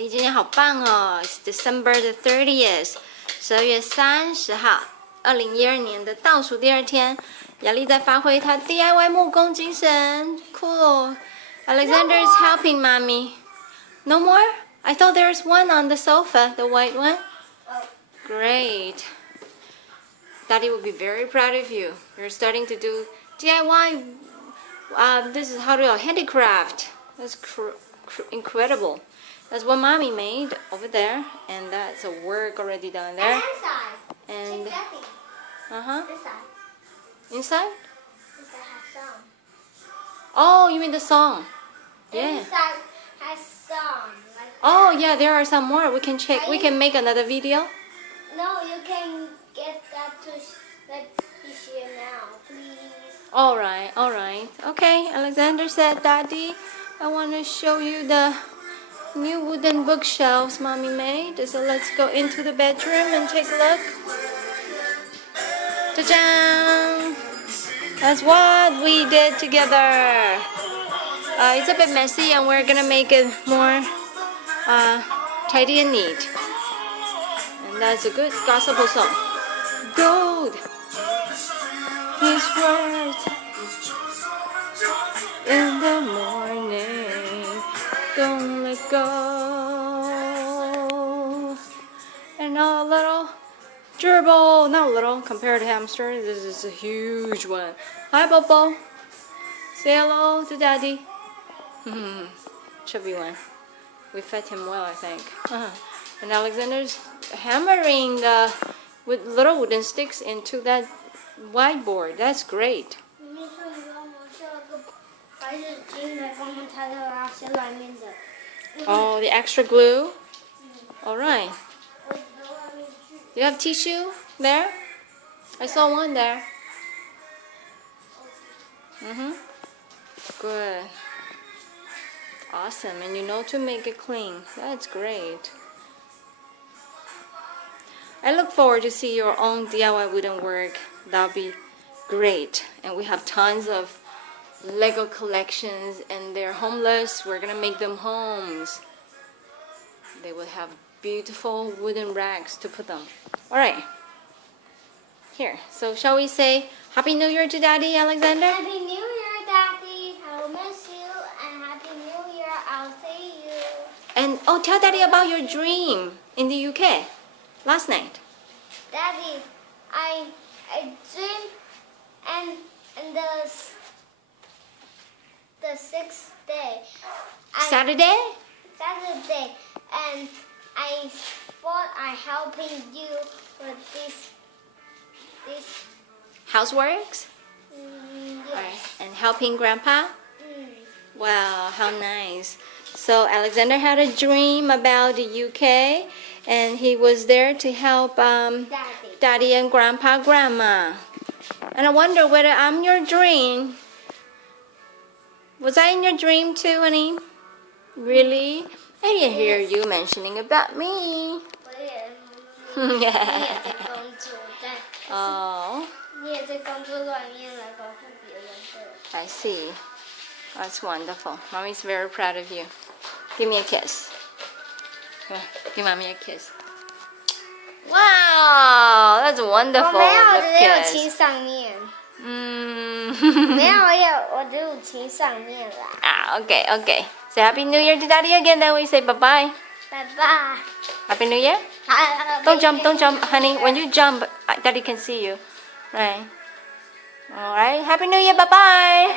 丽今天好棒哦 ！It's December the 30th， 12月30号，2012年的倒数第2天。雅丽在发挥她 DIY 木工精神，cool。Alexander is helping mommy. No more? I thought there's one on the sofa, the white one. Great. Daddy will be very proud of you. You're starting to do DIY. This is how to do handicraft. That's incredible. That's what mommy made over there, and that's a work already done there. And This side. Inside? This side has song. Oh, you mean the song? Yeah. This side has song. Like Oh, that. yeah. There are some more. We can check. We can make another video. No, you can get that to share now, please. All right. All right. Okay. Alexander said, "Daddy, I want to show you the new wooden bookshelves mommy made. So let's go into the bedroom and take a look." Ta-da! That's what we did together. It's a bit messy, and we're gonna make it more tidy and neat. And that's a good gospel song. Gold. His words in the morning. Don't let go. And a little gerbil, not a little, compared to hamster, this is a huge one. Hi, Bobo. Say hello to Daddy. Chubby one. We fed him well, I think. And Alexander's hammering the with little wooden sticks into that whiteboard. That's great. Oh, the extra glue? Alright. Do you have tissue there? I saw one there. Good. Awesome. And you know to make it clean. That's great. I look forward to see your own DIY wooden work. That'll be great. And we have tons of Lego collections, and they're homeless. We're gonna make them homes. They will have beautiful wooden racks to put them. Alright. Here. So shall we say Happy New Year to Daddy, Alexander? Happy New Year, Daddy. I will miss you, and Happy New Year. I'll see you. And oh, tell Daddy about your dream in the UK last night. Daddy, I dreamed and the 6th day. Saturday? Saturday, and I thought I helping you with this Houseworks? yes. Alright. And helping Grandpa? Wow, how nice. So Alexander had a dream about the UK, and he was there to help Daddy and Grandma. And I wonder whether I'm your dream. Was I in your dream too, honey? Really? I didn't hear you mentioning about me. Yeah. Oh, I see. That's wonderful. Mommy's very proud of you. Give me a kiss. Come on, give Mommy a kiss. Wow, that's wonderful. 我没有， the 只有 kiss. 亲上面。Mm. 没有，我只有亲上面啦。 Okay, okay. Say Happy New Year to Daddy again, then we say bye-bye. 拜拜。 Happy New Year? Don't jump, honey. When you jump, Daddy can see you. Right. Alright, Happy New Year, bye-bye.